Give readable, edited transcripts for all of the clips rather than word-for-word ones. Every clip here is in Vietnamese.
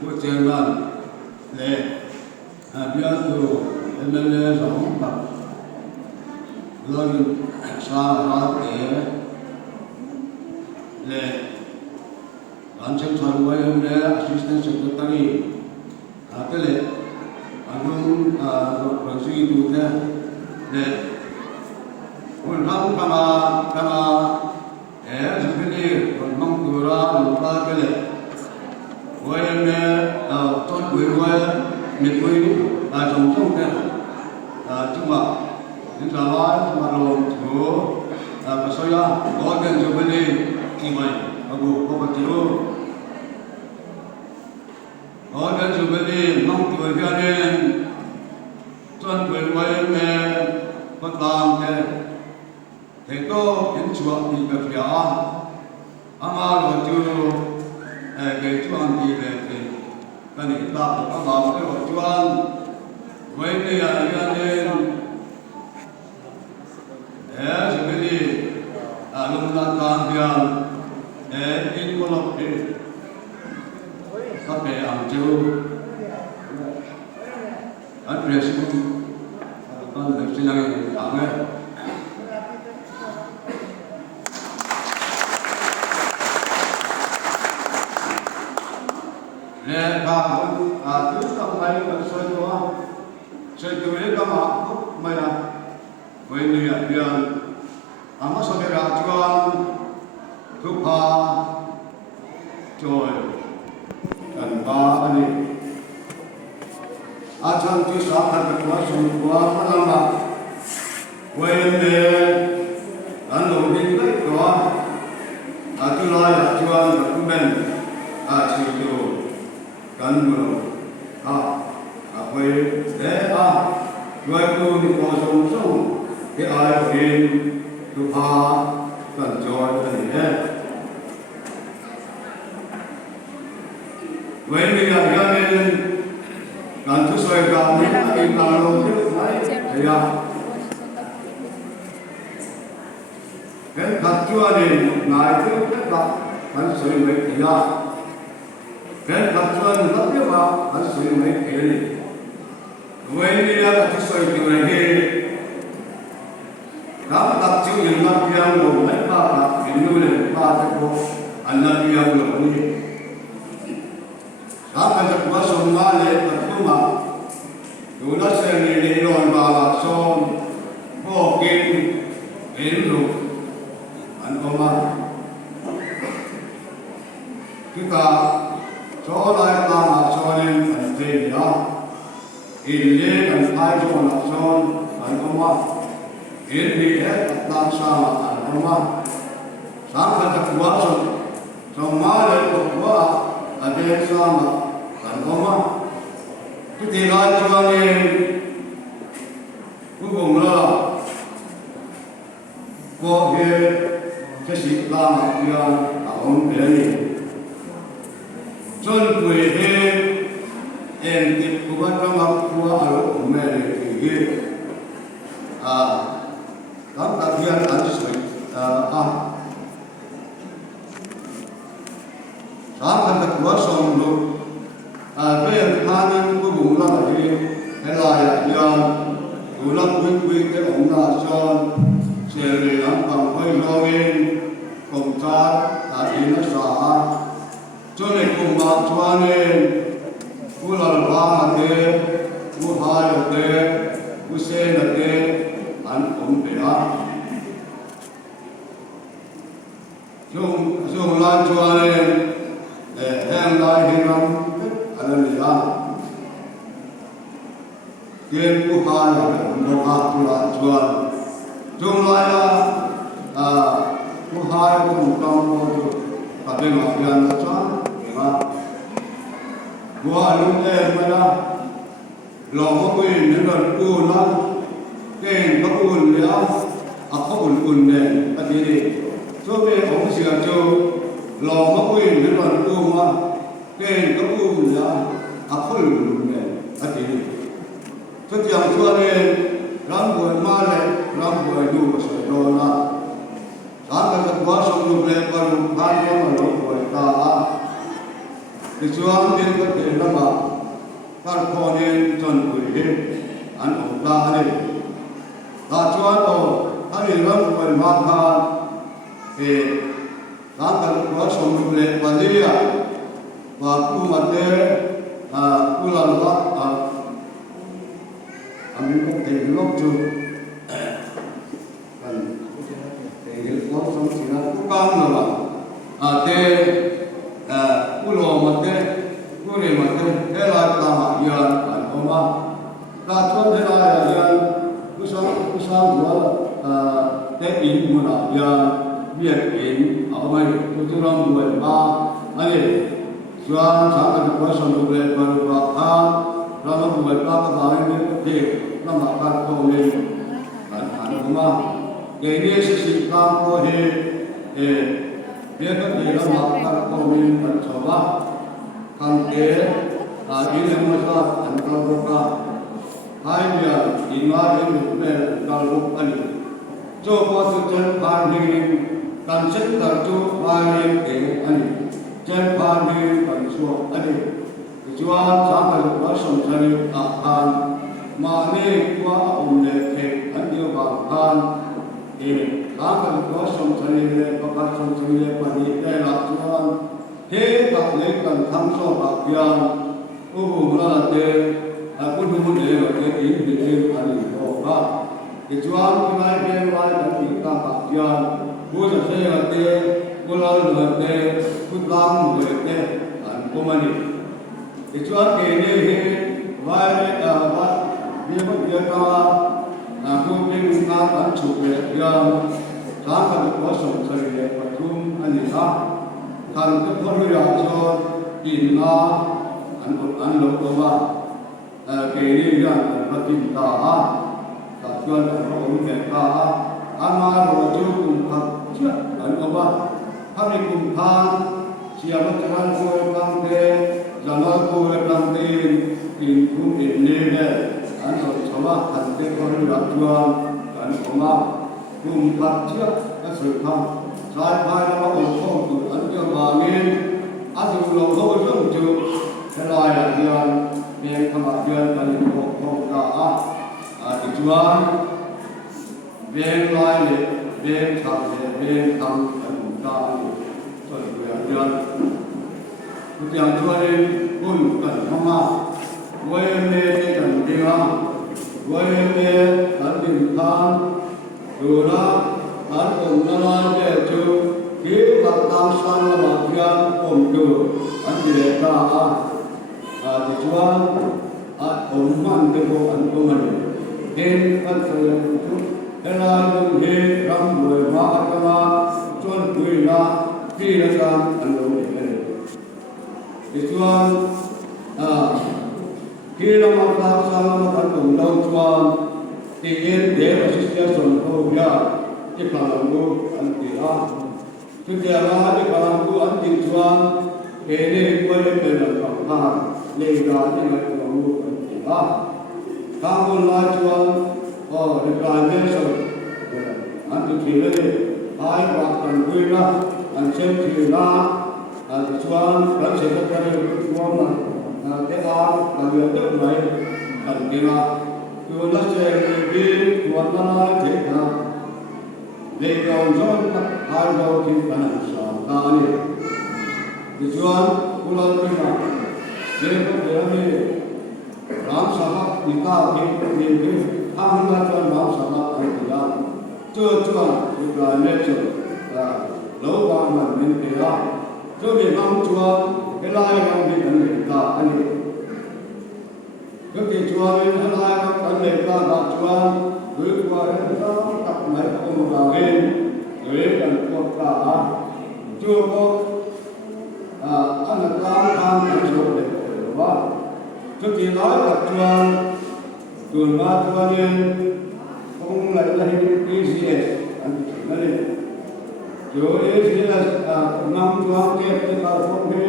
của trường đoàn lệ biên thủ MLA sống bậc luôn sang ra để lệ đoàn chức thuận với MLA assistant secretary cái lệ anh luôn suy tu thế lệ quân thắng kama chúng đi còn mong từ ra được ba cái lệ với tốt quý với miền quý trồng trồng thế chúng mà những cái nói mà rồi thủ cái số ya có cái chỗ bên đi thì mày aku có cái chỗ có cái chỗ bên đi mong từ cái này tốt quý với bắt làm thế thế có những chuyện thì cái phía ama rồi chú cái chuyện thì cái này ta có làm cái chuyện với cái này sebenarnya alumni yang involved tapi ambil address kan bersilang aneh lepas itu sampai sesuatu kamu mana với yang ama saudara Tuhan Tupa Joy dan Pak ini akan kita akan semua menambah wajib dan lebih baik doa atulah ya Tuhan berkumen itu kan belum apa dua itu di kosong cái ai bên tu ha cần cho cái này với mình là cho nên cần thứ xoay cần những cái cần luôn chứ thấy không cái thật chưa thì ngài thiếu tất cả hắn suy nghĩ thì ra cái thật chưa thì tất nhiên mà hắn suy nghĩ thì với mình là cái xoay từ này Kalau tak cium yang nak yang lo, mereka tak ini le, mereka tu anak yang lo ni. Kalau tak buat semua le, percuma. Tulah sendiri lon balak son, mungkin itu, antoma. Kita soalnya lama soalnya penting ya. Ini kan aja nak son, antoma. Ini tentang sama rumah, sama terkuat sama terkuat ada sama dan rumah. Ketika Tuhan yang hubunglah, kau kesiklah yang tahun ini. John Kuehe entik kuat ramah kuat alu mereka. Tam tabiat harus Sama kedua songlo, yang kanan ku bunga lagi, helaya yang ulang wik ke ongna son, seri lampang koi login, komtar tadi nasa, jone kumba cuane, ulal bangate, uhayate, usenate. Anh cũng để đó dùng lan cho nên để đem lại hình ảnh anh em là kiên của hai là một hạt lan cho dùng lại là của hai của một trong một và bên ngoài gần là cho mà của lúc em mới đó lòng có quyền đến gần u nó cái cóอุ่นแล้วเขาอุ่นเนี่ยอันนี้ช่วงนี้ผมเชื่อจูลองมาคุยในวันกูมาเก่งก็อุ่นแล้วเขาอุ่นเนี่ยอันนี้ทุกอย่างช่วงนี้ร่ำรวยมาเลยร่ำรวยดูก็สวยโดนละสารกันตัวสมดุลเลยบรรลุพันธ์ก็มาลงรวยตาเ thì chuan đến có thể là mà các con nên chọn người hết anh ông ta này ta chuan đồ anh đi làm quần mặt ha thì các bạn có sống lệ và gì à và cũng mà thế cũng là nó mình cũng thấy lúc trước còn thấy lúc sống chỉ là cũng căng rồi mà thế cũng lo mà thế cũng này mà thế là ta mà giờ không mà ta chọn thế là giờ cũng sáng rồi thế in mà là giờ việc in ở ngoài tôi làm người mà anh Tuan sangat berkuasa boleh berubah, dalam beberapa kali ini nama kau ini kan rumah. Jadi sisi kamu dia kan dia nama kau ini mencoba kan ini masa antara mereka hanya ini bukan kalau ini. Coba tujuan panding dan sekitar tu panding ini. Trên bàn đi bằng chuột anh đi, chuột sáng ngày có sông trời than, mà nên qua ông lệ thề anh yêu bằng than, thì sáng ngày có sông trời lệ có các sông trời lệ và đi đây là chuột, thế các lễ cần thăm so bạc giang, u hùng là thế, cũng đúng lễ là thế ý thì thế anh đi đâu cả, thì chuột cái này bên ngoài là đi các bạc giang, bố sẽ thế là thế. Kalau ada kutlang ada komani. Itu artinya dia berjaya aku mengingat ancuran yang sangat kosong sekali patung anisa kan keperluan inna anlokawa kini yang bercinta tujuan orang kita amal wajib kumpat anlokawa hari kumpan siapa jalan kue bangke jalan kue bangke input ini deh anu coba hati kalau rakyat dan koma kumpat siap kesulitan saya pada waktu itu anu bangin anu logo jumju helai yang kemajuan dari kota tujuan ben lain ben tamส่วนเรื่องทุกอย่างช่วยปุ่นกันเข้ามาไว้เมย์กันเดียวไว้เมย์ตัดดินทางดูนะตัดองค์นาเดจูที่ตัดตามสันละมาเพียงองค์ดูอันเดียกาที่ชวนองค์มันเด็กอันกุมันเห็นกันเสร็จทุกเวลาดูเห็นรำรวยมาอัตมาจนคุยนะที่ละกันอันโลกนี้ที่ชวนที่เรามาทำสร้างมาทำตรงเราชวนที่เอ็นเดียร์สิเสียส่วนโลกยาที่พลังกูอันที่ละทุกอย่างละที่พลังกูอันที่ชวนเอ็นเดียร์ก็เลยเป็นหลักฐานเลี้ยงการที่เราพลังกูอันที่ละทางคนละชวนในการเลี้ยงส่วนอันที่ละหายวักกันคุยละอันเช่นที่ละชวนรักษาการเรื่องชวนเจ้าเราเรื่องเรื่องไหนอันที่ละชวนรักษาดีชวนละเทนะเด็กเราชวนหายเราที่กันสามตานี่ชวนกุลาขึ้นมาเด็กก็เดี๋ยวนี้รามสมัครนิกาที่นี่ทำงานจนรามสมัครไปที่ละเจอชวนอีกหลายเรื่องเราบางมันเป็นเดียวจะมีบางชวนเวลาเรามีกันเลยตาอันนี้ก็มีชวนเวลาเรากันเลยตาบางชวนหรือว่าเราตัดไหนก็มาบางเองหรือกันก็ตาจูบอันนั้นทางกันชวนเลยว่าก็มีร้อยกับชวนส่วนมาชวนเนี่ยคงหลายๆที่เสียอันนั้นเลยजो ये नाम जुआं के अपने कारकों में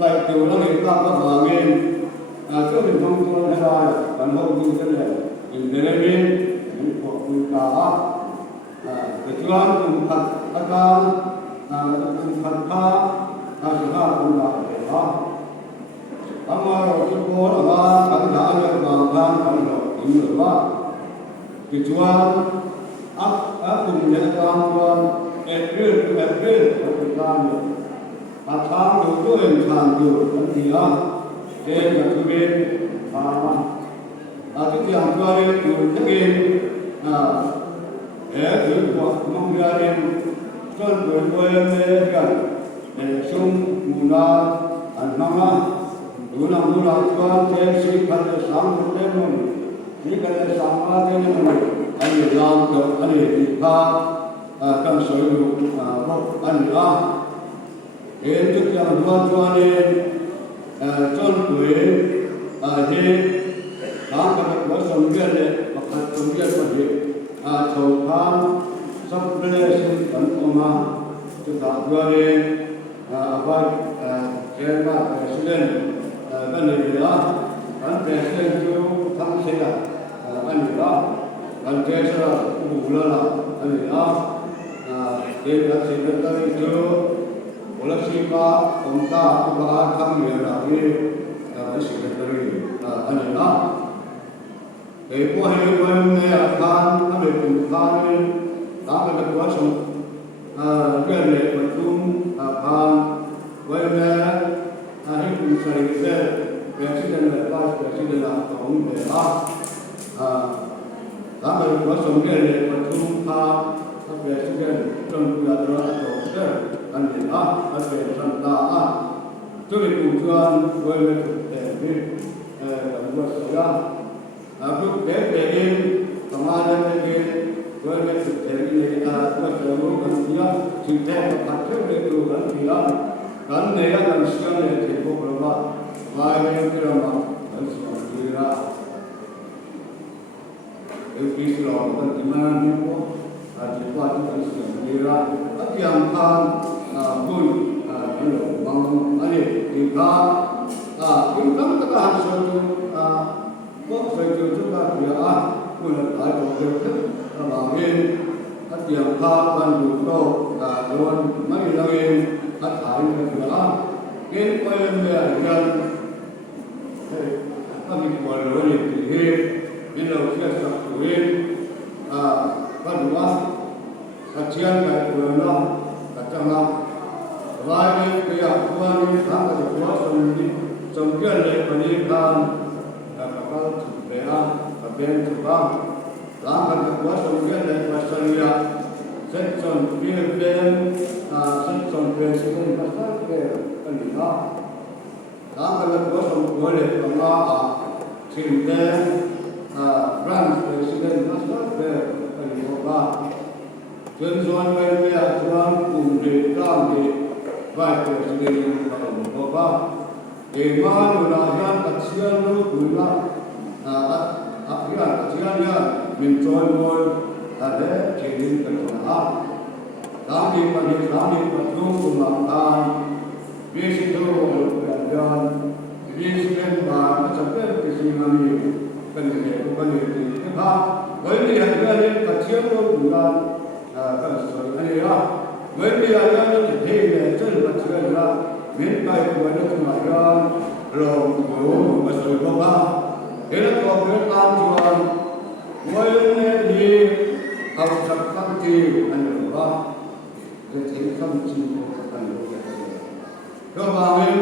लाइक जो लगे काका भागे तो भी हम तो है राय अनुभव दूसरे ले इन देने में इनको उनका जुआं उनका अकाल उनका था सुधा उनका है Amar Tupo Ama Kandana Bangkan Kandana Indra Tujuan aku menyatakan Tuhan April Afrikan Atang itu yang tangguh dia dia berkumpul sama aku yang Tuhan itu ingin itu mengalir Tuhan berkuasa sum guna anama guna Tuhan tersi pada sang Tuhan ini pada sama Tuhan anh làm được anh thì ta trong sử dụng anh ra để giúp cho nên cho tuổi thì các cái của sinh viên này và các sinh viên của thì thầu khám sắp tới sinh tận ông chúng ta cho nên và cái mà sinh viên bên này đó anh sẽ sinh chú thăng sinh là anh đó dan kesa bulan ani dia kasih tentang itu oleh siapa kita bahas kami lagi kasih tentang ani Kepo hewan ni akan kami kumpulan kami berkuasa kerana betul akan kerana hari kumpulan presiden lepas presiden tahun berapa kami berkuasa kerana betul presiden tahun 2020 dan ada tentang jadi kumpulan kerana berkuasa aku berpikir kemarin ini kerana terjadi masalah dia cinta kepada itu dan dia akan sekali itu berapa banyak drama dan sebagainya. Islam dan iman itu ada banyak sebagainya. Tapi yang kan pun bangun ada kita kita harus Quốc về trường chúng ta phía của đại bộ điều thức bảo yên các điểm kha ban đủ đô luôn mấy lần yên các thải về phía kiến quay lên về dân các mình quả lối thì hiên nên đầu chia sẻ của yên các đủ các chiên cái của nó các trăm năm vài cái học quan đi khám cái được quá xong kia này còn đi khám ben juga langkah kekuasaan dia dan masalah section ben section presiden masalah kelima langkah kekuasaan boleh pengawas cinta France presiden masalah kelima tujuan mereka tuan kumpul kami baik presiden kelima iman ulasan kecil guna akhirnya mencoba ada keinginan ketuhanan. Kami perlu memakan bisitu dan bisikan sampai ke sini peneliti. Bagi yang kecil bukan ini ya. Bagi yang ini kecil minta kepada kemajuan lalu masuk bapa. Ini kebetulan Tuhan, walaupun di kawasan kanti anda jadi kamu cinta anda. Kebangun